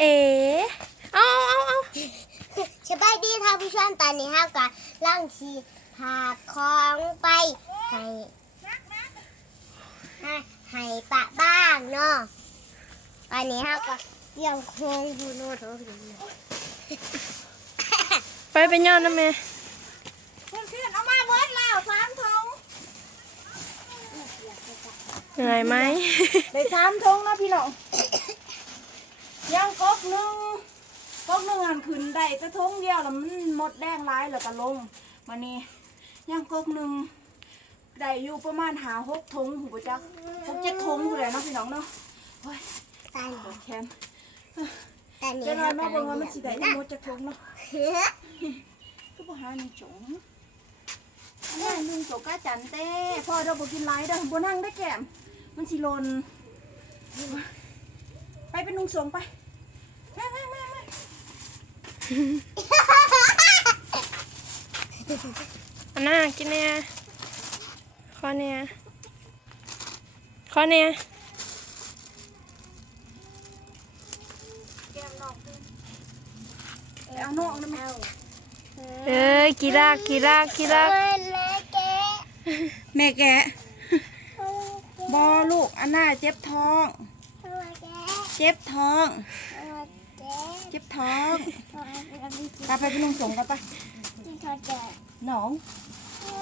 เอ๋เอาเอาเอาสบายดีท่านผู้ชมตอนนี้เฮาก็ล่างชีพาของไปให้ให้ให้ปะบ้างเนาะตอนนี้เฮาก็เยี่ยมโคงดูโน่นโถหินเลยไปไปย้อนนะแม่เพื่อนๆเอามาเบิดแล้วสามทงเหนื่อยไหมได้สามทงนะพี่น้อง ยังกบหนึ่งกบหนึ่งหันขึ้นได้แต่ทงเดียวแล้วมันหมดแดงร้ายแล้วก็ลงมานี่ยังกบหนึ่งได้อยู่ประมาณหาหกทงหูปจักหกเจ็ดทงอยู่เลยเนาะพี่น้องเนาะโอ้ยตอนปวดแขนตอนนี้จะนอเฮานมาก็เบิ่งว่าลัมันงสิได้เรีทั้ยงนหมดจักทงเนาะนะก็บ่หาหนึ่งจงอันนี้หนึ่งโจก้าจันเต้พ่อเราบ่กินไรเด้อบ่นั่งได้แก้มมันสิหลนไปเป็นนุ่งสงไปมามามามา อันน่ากินเนี่ยขอเนี่ยขอเนี่ยเอานอกได้ไหมเอ้ยกีรากกีรากกีรากแม่แกะแม่แกะบอลูกอันน่าเจ็บท้อง เจ็บท้อง เจ็บท้อง กะกลับไปเป็นนุ่งสงกันไปตัวแกะหนอง